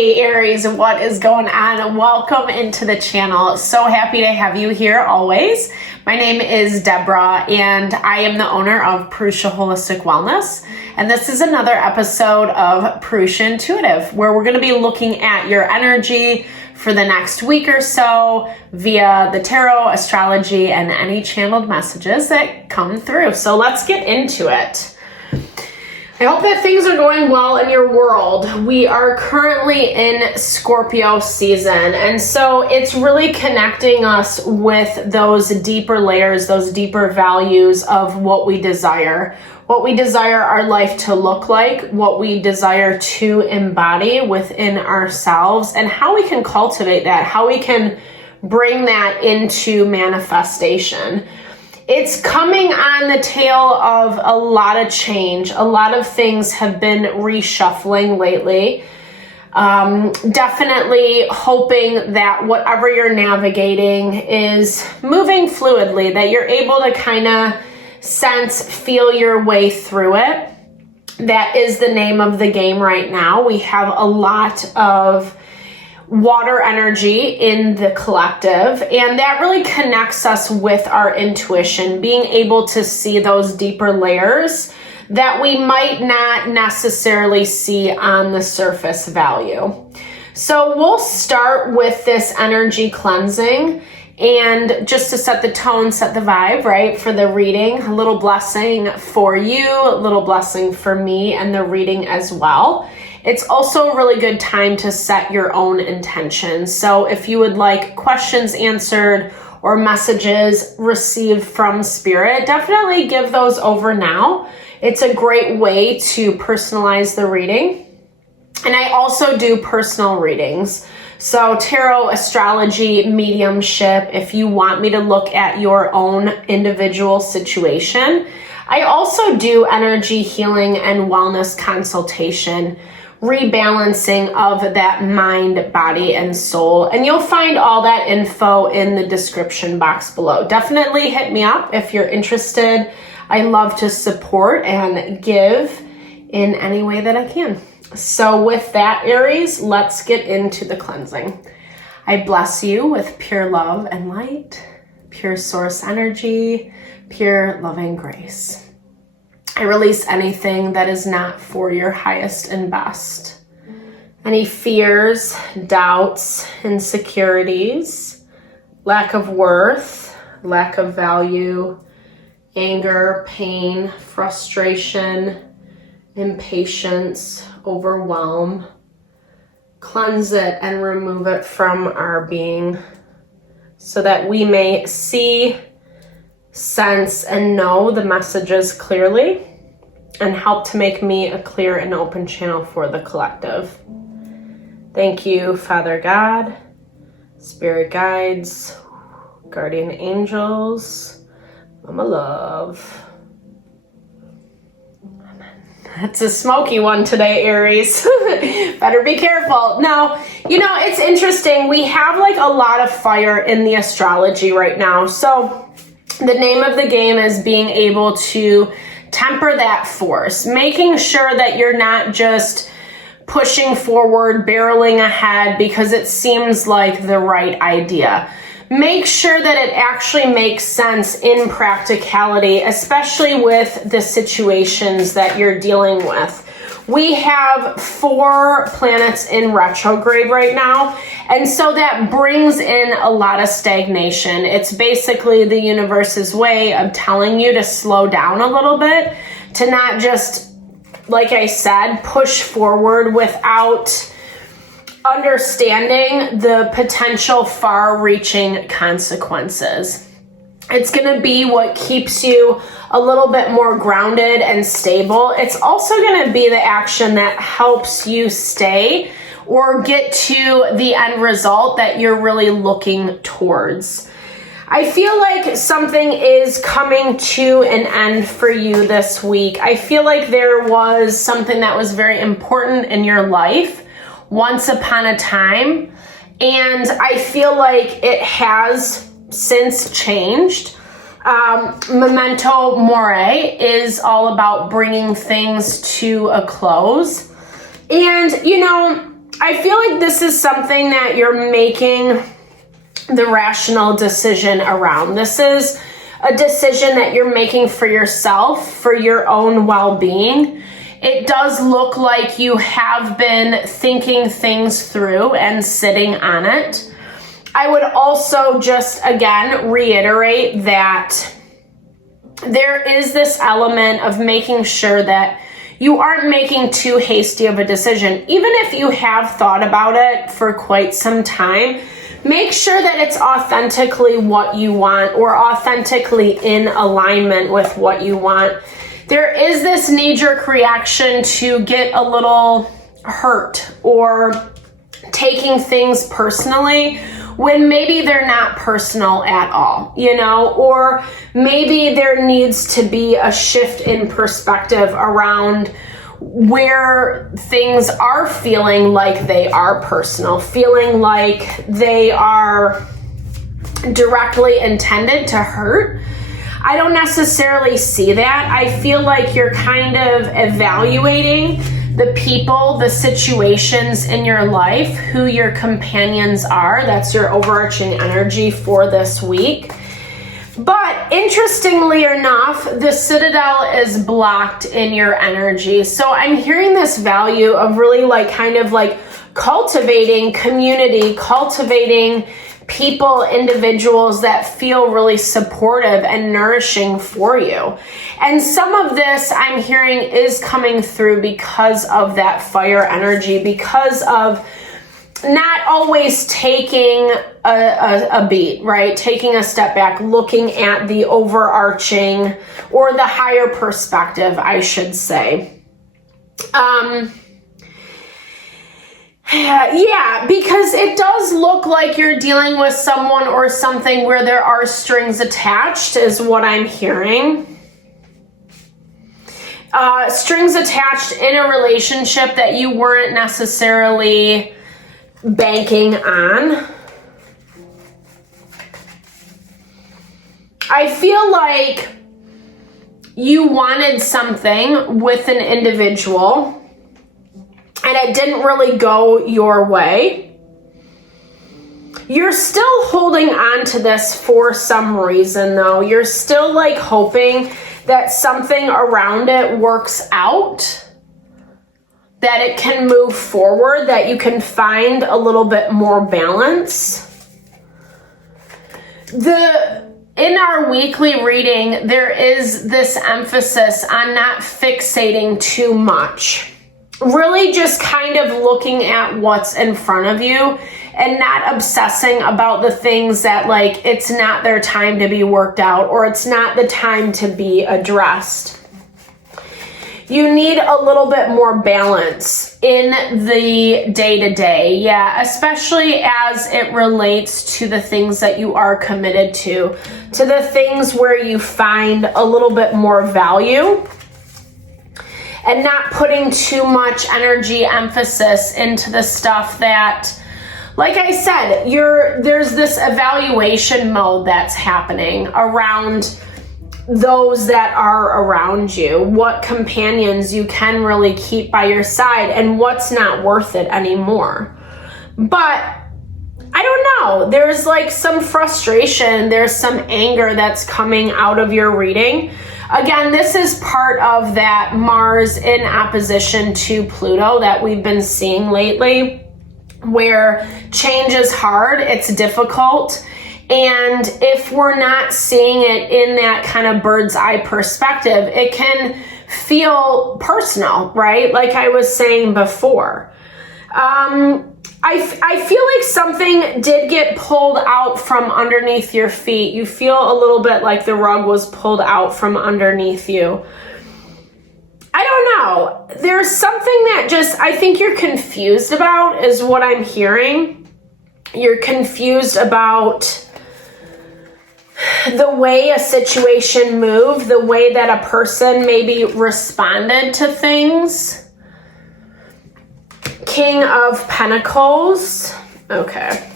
Hey Aries, what is going on? Welcome into the channel. So happy to have you here always. My name is Deborah and I am the owner of Purusha Holistic Wellness. And this is another episode of Purusha Intuitive, where we're going to be looking at your energy for the next week or so via the tarot, astrology, and any channeled messages that come through. So let's get into it. I hope that things are going well in your world. We are currently in Scorpio season, and so it's really connecting us with those deeper layers, those deeper values of what we desire our life to look like, what we desire to embody within ourselves, and how we can cultivate that, how we can bring that into manifestation. It's coming on the tail of a lot of change. A lot of things have been reshuffling lately. Definitely hoping that whatever you're navigating is moving fluidly, that you're able to kind of feel your way through it. That is the name of the game right now. We have a lot of water energy in the collective, and that really connects us with our intuition, being able to see those deeper layers that we might not necessarily see on the surface value. So we'll start with this energy cleansing, and just to set the tone, set the vibe, right, for the reading, a little blessing for you, a little blessing for me and the reading as well. It's also a really good time to set your own intentions. So if you would like questions answered or messages received from Spirit, definitely give those over now. It's a great way to personalize the reading. And I also do personal readings. So tarot, astrology, mediumship, if you want me to look at your own individual situation. I also do energy healing and wellness consultation, rebalancing of that mind, body, and soul. And you'll find all that info in the description box below. Definitely hit me up if you're interested. I love to support and give in any way that I can. So with that, Aries, let's get into the cleansing. I bless you with pure love and light, pure source energy, pure loving grace. I release anything that is not for your highest and best. Any fears, doubts, insecurities, lack of worth, lack of value, anger, pain, frustration, impatience, overwhelm. Cleanse it and remove it from our being so that we may see, sense, and know the messages clearly and help to make me a clear and open channel for the collective. Thank you, Father God, Spirit guides, guardian angels, Mama Love. That's a smoky one today, Aries. Better be careful. Now, it's interesting. We have like a lot of fire in the astrology right now. So the name of the game is being able to temper that force, making sure that you're not just pushing forward, barreling ahead because it seems like the right idea. Make sure that it actually makes sense in practicality, especially with the situations that you're dealing with. We have 4 planets in retrograde right now, and so that brings in a lot of stagnation. It's basically the universe's way of telling you to slow down a little bit, to not just, like I said, push forward without understanding the potential far-reaching consequences. It's going to be what keeps you a little bit more grounded and stable. It's also going to be the action that helps you stay or get to the end result that you're really looking towards. I feel like something is coming to an end for you this week. I feel like there was something that was very important in your life once upon a time, and I feel like it has since changed. Memento Mori is all about bringing things to a close. And, I feel like this is something that you're making the rational decision around. This is a decision that you're making for yourself, for your own well-being. It does look like you have been thinking things through and sitting on it. I would also just, again, reiterate that there is this element of making sure that you aren't making too hasty of a decision. Even if you have thought about it for quite some time, make sure that it's authentically what you want or authentically in alignment with what you want. There is this knee-jerk reaction to get a little hurt or taking things personally when maybe they're not personal at all, you know, or maybe there needs to be a shift in perspective around where things are feeling like they are personal, feeling like they are directly intended to hurt. I don't necessarily see that. I feel like you're kind of evaluating the people, the situations in your life, who your companions are. That's your overarching energy for this week. But interestingly enough, the Citadel is blocked in your energy. So I'm hearing this value of really kind of cultivating community, cultivating people, individuals that feel really supportive and nourishing for you. And some of this I'm hearing is coming through because of that fire energy, because of not always taking a beat, right? Taking a step back, looking at the overarching or the higher perspective, I should say. Yeah, because it does look like you're dealing with someone or something where there are strings attached, is what I'm hearing. Strings attached in a relationship that you weren't necessarily banking on. I feel like you wanted something with an individual and it didn't really go your way. You're still holding on to this for some reason, though. You're still hoping that something around it works out, that it can move forward, that you can find a little bit more balance. In our weekly reading, there is this emphasis on not fixating too much. Really just kind of looking at what's in front of you and not obsessing about the things that it's not their time to be worked out or it's not the time to be addressed. You need a little bit more balance in the day-to-day, yeah, especially as it relates to the things that you are committed to the things where you find a little bit more value, and not putting too much energy, emphasis into the stuff that, like I said, there's this evaluation mode that's happening around those that are around you, what companions you can really keep by your side and what's not worth it anymore. But I don't know, there's some frustration, there's some anger that's coming out of your reading. Again, this is part of that Mars in opposition to Pluto that we've been seeing lately, where change is hard, it's difficult. And if we're not seeing it in that kind of bird's eye perspective, it can feel personal, right? Like I was saying before. I feel like something did get pulled out from underneath your feet. You feel a little bit like the rug was pulled out from underneath you. I don't know. There's something that I think you're confused about, is what I'm hearing. You're confused about the way a situation moved, the way that a person maybe responded to things. King of Pentacles. Okay.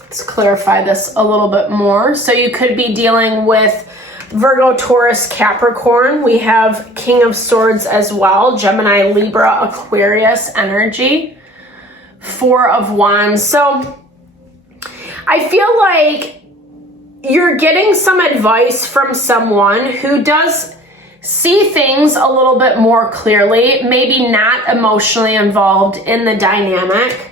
Let's clarify this a little bit more. So you could be dealing with Virgo, Taurus, Capricorn. We have King of Swords as well, Gemini, Libra, Aquarius energy, Four of Wands. So I feel like you're getting some advice from someone who does see things a little bit more clearly, maybe not emotionally involved in the dynamic.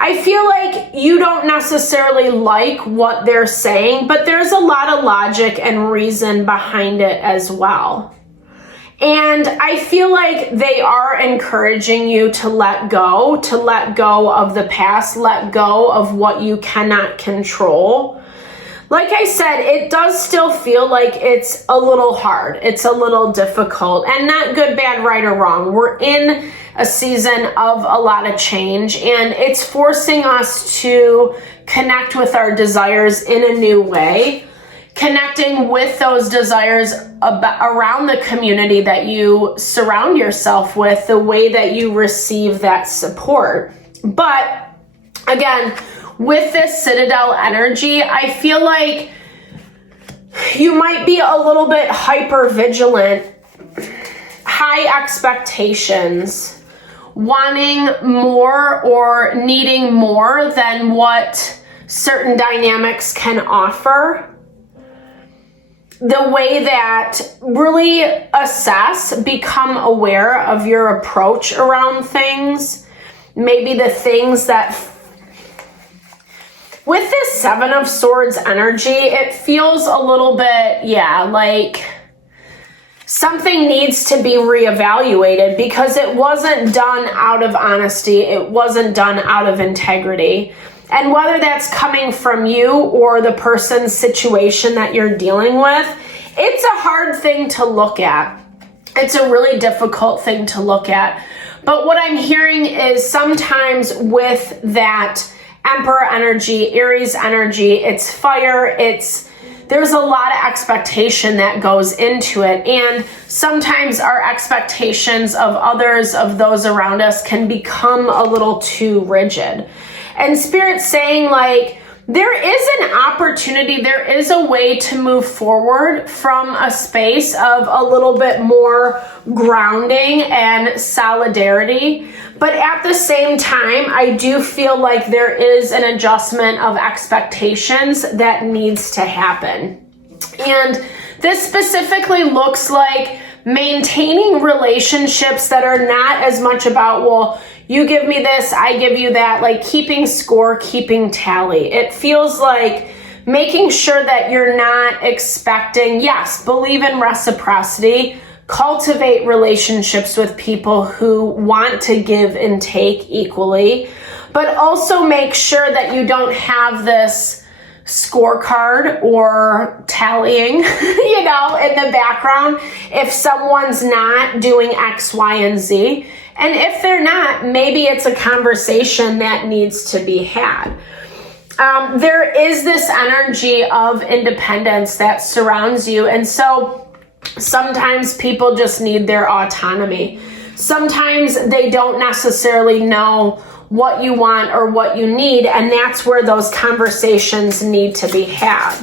I feel like you don't necessarily like what they're saying, but there's a lot of logic and reason behind it as well. And I feel like they are encouraging you to let go of the past, let go of what you cannot control. Like I said, it does still feel like it's a little hard. It's a little difficult, and not good, bad, right, or wrong. We're in a season of a lot of change, and it's forcing us to connect with our desires in a new way, connecting with those desires around the community that you surround yourself with, the way that you receive that support. But again, with this Citadel energy, I feel like you might be a little bit hyper vigilant, high expectations, wanting more or needing more than what certain dynamics can offer. The way that really assess, become aware of your approach around things, maybe the things that with this Seven of Swords energy, it feels a little bit, like something needs to be reevaluated because it wasn't done out of honesty. It wasn't done out of integrity. And whether that's coming from you or the person's situation that you're dealing with, it's a hard thing to look at. It's a really difficult thing to look at. But what I'm hearing is sometimes with that Emperor energy, Aries energy, it's fire, there's a lot of expectation that goes into it. And sometimes our expectations of others, of those around us, can become a little too rigid. And Spirit's saying, like, there is an opportunity, there is a way to move forward from a space of a little bit more grounding and solidarity. But at the same time, I do feel like there is an adjustment of expectations that needs to happen. And this specifically looks like maintaining relationships that are not as much about, well, you give me this, I give you that, like keeping score, keeping tally. It feels like making sure that you're not expecting, yes, believe in reciprocity, cultivate relationships with people who want to give and take equally, but also make sure that you don't have this scorecard or tallying, in the background if someone's not doing X, Y, and Z. And if they're not, maybe it's a conversation that needs to be had. There is this energy of independence that surrounds you. And so sometimes people just need their autonomy. Sometimes they don't necessarily know what you want or what you need. And that's where those conversations need to be had.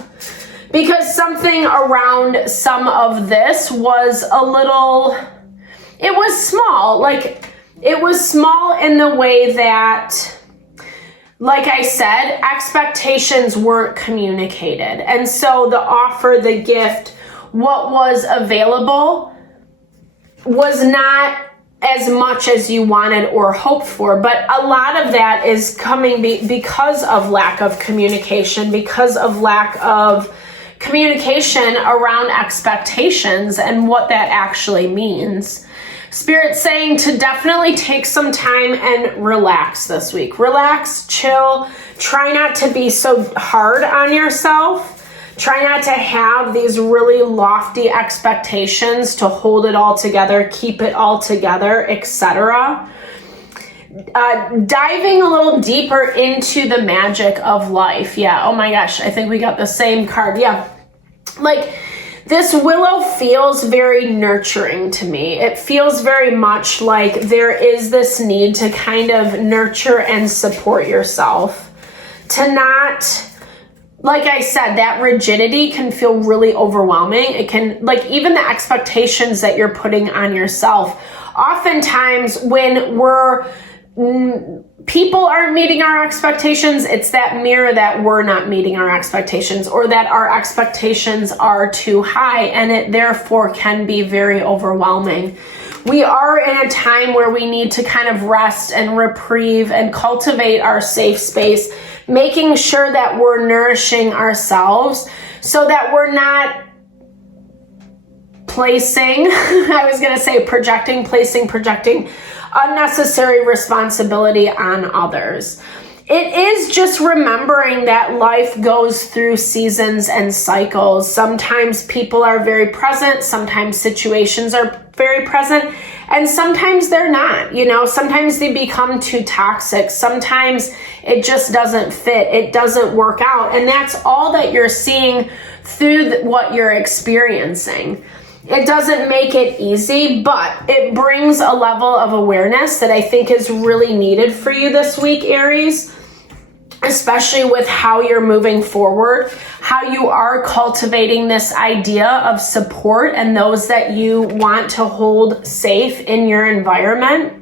Because something around some of this was it was small. Like, it was small in the way that, like I said, expectations weren't communicated. And so the offer, the gift, what was available was not as much as you wanted or hoped for. But a lot of that is coming because of lack of communication, because of lack of communication around expectations and what that actually means. Spirit's saying to definitely take some time and relax this week. Relax, chill, try not to be so hard on yourself. Try not to have these really lofty expectations to hold it all together, keep it all together, etc. Diving a little deeper into the magic of life. Yeah, oh my gosh, I think we got the same card. Yeah, like this willow feels very nurturing to me. It feels very much like there is this need to kind of nurture and support yourself, to not like I said, that rigidity can feel really overwhelming. It can, like, even the expectations that you're putting on yourself. Oftentimes when people aren't meeting our expectations, it's that mirror that we're not meeting our expectations, or that our expectations are too high, and it therefore can be very overwhelming. We are in a time where we need to kind of rest and reprieve and cultivate our safe space, making sure that we're nourishing ourselves so that we're not placing unnecessary responsibility on others. It is just remembering that life goes through seasons and cycles. Sometimes people are very present, sometimes situations are very present, and sometimes they're not. You know, sometimes they become too toxic. Sometimes it just doesn't fit. It doesn't work out. And that's all that you're seeing through what you're experiencing. It doesn't make it easy, but it brings a level of awareness that I think is really needed for you this week, Aries, especially with how you're moving forward, how you are cultivating this idea of support and those that you want to hold safe in your environment,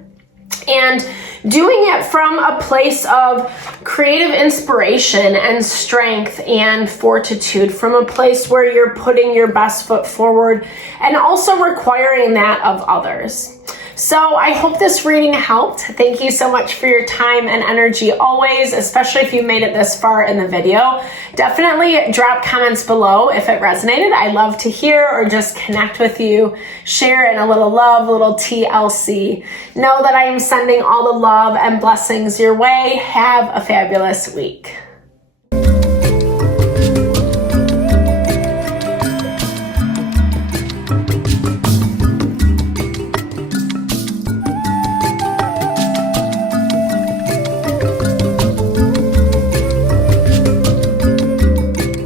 and doing it from a place of creative inspiration and strength and fortitude, from a place where you're putting your best foot forward and also requiring that of others. So I hope this reading helped. Thank you so much for your time and energy always, especially if you made it this far in the video. Definitely drop comments below if it resonated. I love to hear or just connect with you, share in a little love, a little TLC. Know that I am sending all the love and blessings your way. Have a fabulous week.